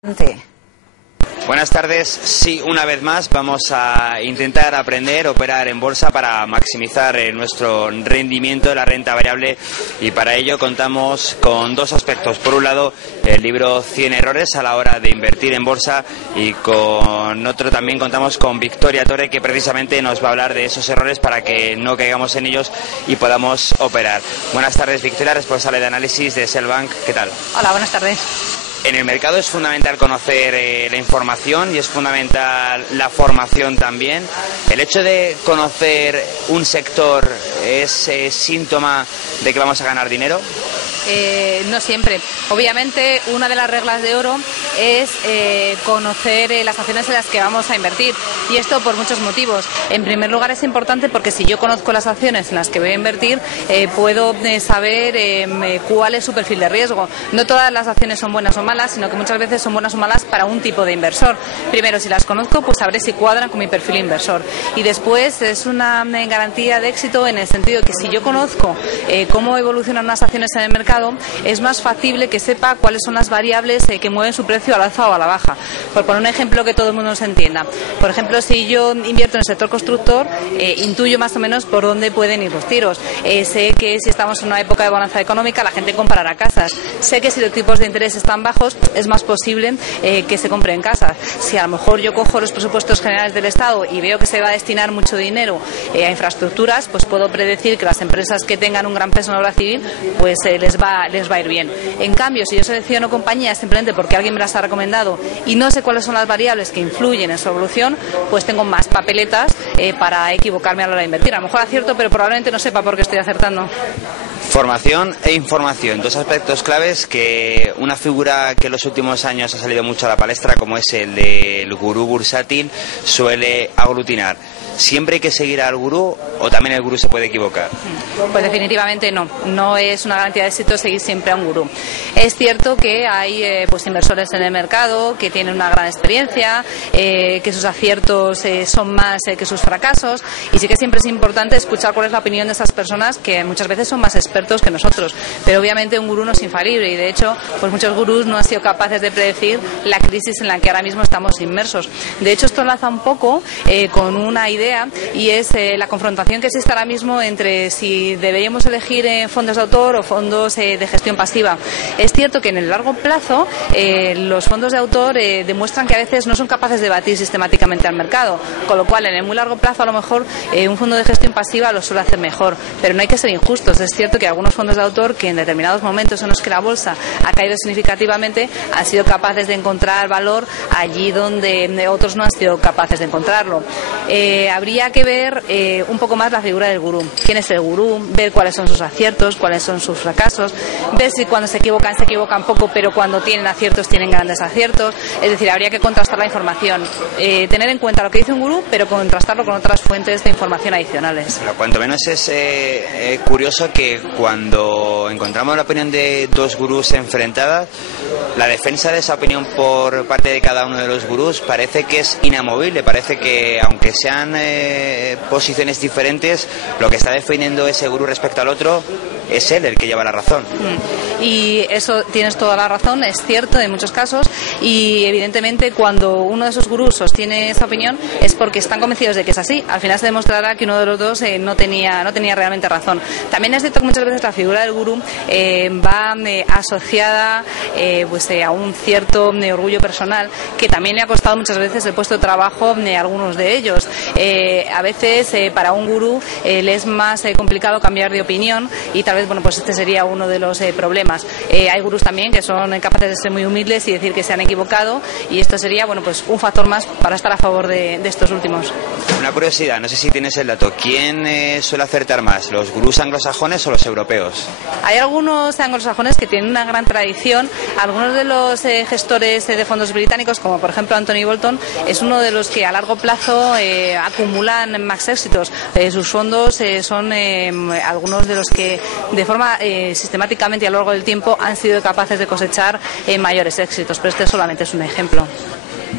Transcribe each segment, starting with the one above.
Buenas tardes. Sí, una vez más vamos a intentar aprender a operar en bolsa para maximizar nuestro rendimiento de la renta variable, y para ello contamos con dos aspectos. Por un lado, el libro 100 errores a la hora de invertir en bolsa, y con otro también contamos con Victoria Torre, que precisamente nos va a hablar de esos errores para que no caigamos en ellos y podamos operar. Buenas tardes, Victoria, responsable de análisis de Selbank. ¿Qué tal? Hola, buenas tardes. En el mercado es fundamental conocer la información y es fundamental la formación también. ¿El hecho de conocer un sector es síntoma de que vamos a ganar dinero? No siempre. Obviamente, una de las reglas de oro es conocer las acciones en las que vamos a invertir, y esto por muchos motivos. En primer lugar, es importante porque si yo conozco las acciones en las que voy a invertir, puedo saber cuál es su perfil de riesgo. No todas las acciones son buenas o malas, sino que muchas veces son buenas o malas para un tipo de inversor. Primero, si las conozco, pues sabré si cuadran con mi perfil inversor, y después es una garantía de éxito en el sentido de que si yo conozco cómo evolucionan unas acciones en el mercado, es más factible que sepa cuáles son las variables que mueven su precio al alza o a la baja. Por poner un ejemplo que todo el mundo nos entienda. Por ejemplo, si yo invierto en el sector constructor, intuyo más o menos por dónde pueden ir los tiros. Sé que si estamos en una época de bonanza económica, la gente comprará casas. Sé que si los tipos de interés están bajos, es más posible que se compren casas. Si a lo mejor yo cojo los presupuestos generales del Estado y veo que se va a destinar mucho dinero a infraestructuras, pues puedo predecir que las empresas que tengan un gran peso en obra civil, pues les va a ir bien. En cambio, si yo selecciono compañías simplemente porque alguien me las ha recomendado y no sé cuáles son las variables que influyen en su evolución, pues tengo más papeletas para equivocarme a la hora de invertir. A lo mejor acierto, pero probablemente no sepa por qué estoy acertando. Formación e información, dos aspectos claves que una figura que en los últimos años ha salido mucho a la palestra, como es el del gurú bursátil, suele aglutinar. ¿Siempre hay que seguir al gurú o también el gurú se puede equivocar? Pues definitivamente no. No es una garantía de éxito seguir siempre a un gurú. Es cierto que hay pues inversores en el mercado que tienen una gran experiencia, que sus aciertos son más que sus fracasos, y sí que siempre es importante escuchar cuál es la opinión de esas personas, que muchas veces son más expertos que nosotros. Pero obviamente un gurú no es infalible, y de hecho pues muchos gurús no han sido capaces de predecir la crisis en la que ahora mismo estamos inmersos. De hecho, esto enlaza un poco con una idea, y es la confrontación que existe ahora mismo entre si deberíamos elegir fondos de autor o fondos de gestión pasiva. Es cierto que en el largo plazo los fondos de autor demuestran que a veces no son capaces de batir sistemáticamente al mercado, con lo cual en el muy largo plazo a lo mejor un fondo de gestión pasiva lo suele hacer mejor, pero no hay que ser injustos. Es cierto que algunos fondos de autor que en determinados momentos en los que la bolsa ha caído significativamente han sido capaces de encontrar valor allí donde otros no han sido capaces de encontrarlo. Habría que ver un poco más la figura del gurú. ¿Quién es el gurú? Ver cuáles son sus aciertos, cuáles son sus fracasos, ver si cuando se equivocan poco, pero cuando tienen aciertos tienen grandes aciertos. Es decir, habría que contrastar la información, tener en cuenta lo que dice un gurú, pero contrastarlo con otras fuentes de información adicionales. Pero cuanto menos es curioso que cuando encontramos la opinión de dos gurús enfrentadas, la defensa de esa opinión por parte de cada uno de los gurús parece que es inamovible. Parece que aunque sean posiciones diferentes, lo que está defendiendo ese gurú respecto al otro es él el que lleva la razón. Y eso tienes toda la razón, es cierto en muchos casos, y evidentemente cuando uno de esos gurús sostiene esa opinión es porque están convencidos de que es así. Al final se demostrará que uno de los dos no tenía realmente razón. También es cierto que muchas veces la figura del gurú va asociada a un cierto orgullo personal, que también le ha costado muchas veces el puesto de trabajo a algunos de ellos. A veces para un gurú le es más complicado cambiar de opinión, y tal vez pues este sería uno de los problemas. Hay gurús también que son capaces de ser muy humildes y decir que se han equivocado, y esto sería pues un factor más para estar a favor de estos últimos. Una curiosidad, no sé si tienes el dato, ¿quién suele acertar más, los gurús anglosajones o los europeos? Hay algunos anglosajones que tienen una gran tradición. Algunos de los gestores de fondos británicos, como por ejemplo Anthony Bolton, es uno de los que a largo plazo acumulan más éxitos. Sus fondos son algunos de los que de forma sistemáticamente a lo largo del tiempo han sido capaces de cosechar mayores éxitos, pero este solamente es un ejemplo.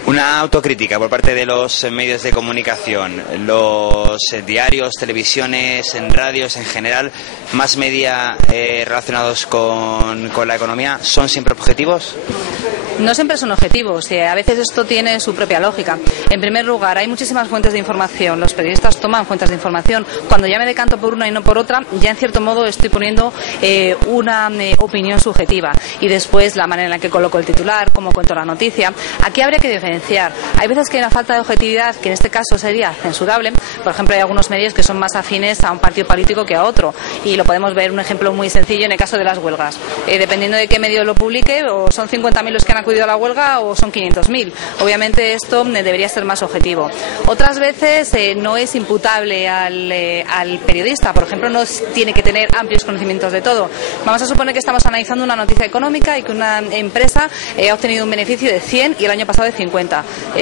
Una autocrítica por parte de los medios de comunicación, los diarios, televisiones, en radios en general, más media relacionados con la economía, ¿son siempre objetivos? No siempre son objetivos, a veces esto tiene su propia lógica. En primer lugar, hay muchísimas fuentes de información, los periodistas toman fuentes de información. Cuando ya me decanto por una y no por otra, ya en cierto modo estoy poniendo una opinión subjetiva. Y después la manera en la que coloco el titular, cómo cuento la noticia. Aquí habría que diferenciar. Hay veces que hay una falta de objetividad que en este caso sería censurable. Por ejemplo, hay algunos medios que son más afines a un partido político que a otro. Y lo podemos ver un ejemplo muy sencillo en el caso de las huelgas. Dependiendo de qué medio lo publique, o son 50.000 los que han acudido a la huelga o son 500.000. Obviamente esto debería ser más objetivo. Otras veces no es imputable al periodista. Por ejemplo, no tiene que tener amplios conocimientos de todo. Vamos a suponer que estamos analizando una noticia económica y que una empresa ha obtenido un beneficio de 100 y el año pasado de 50.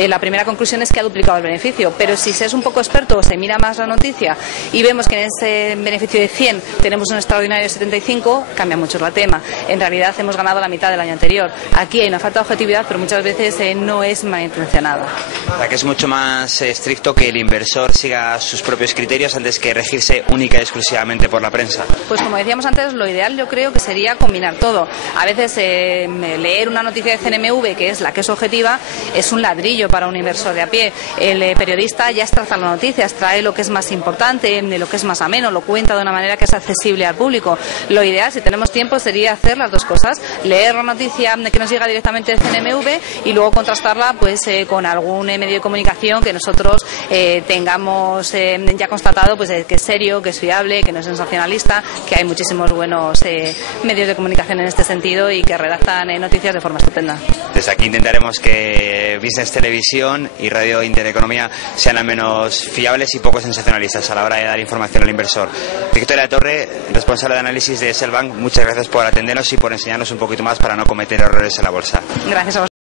La primera conclusión es que ha duplicado el beneficio, pero si se es un poco experto o se mira más la noticia y vemos que en ese beneficio de 100 tenemos un extraordinario de 75, cambia mucho el tema. En realidad hemos ganado la mitad del año anterior. Aquí hay una falta de objetividad, pero muchas veces no es malintencionada. O sea, que es mucho más estricto que el inversor siga sus propios criterios antes que regirse única y exclusivamente por la prensa. Pues como decíamos antes, lo ideal yo creo que sería combinar todo. A veces leer una noticia de CNMV, que es la que es objetiva, es un ladrillo para un inversor de a pie. El periodista ya extrae la noticia, extrae lo que es más importante, lo que es más ameno, lo cuenta de una manera que es accesible al público. Lo ideal, si tenemos tiempo, sería hacer las dos cosas: leer la noticia que nos llega directamente de CNMV y luego contrastarla pues con algún medio de comunicación que nosotros tengamos ya constatado pues que es serio, que es fiable, que no es sensacionalista, que hay muchísimos buenos medios de comunicación en este sentido y que redactan noticias de forma estupenda. Desde aquí intentaremos que Business Televisión y Radio Intereconomía sean al menos fiables y poco sensacionalistas a la hora de dar información al inversor. Victoria Torre, responsable de análisis de Selbank, muchas gracias por atendernos y por enseñarnos un poquito más para no cometer errores en la bolsa. Gracias a vosotros.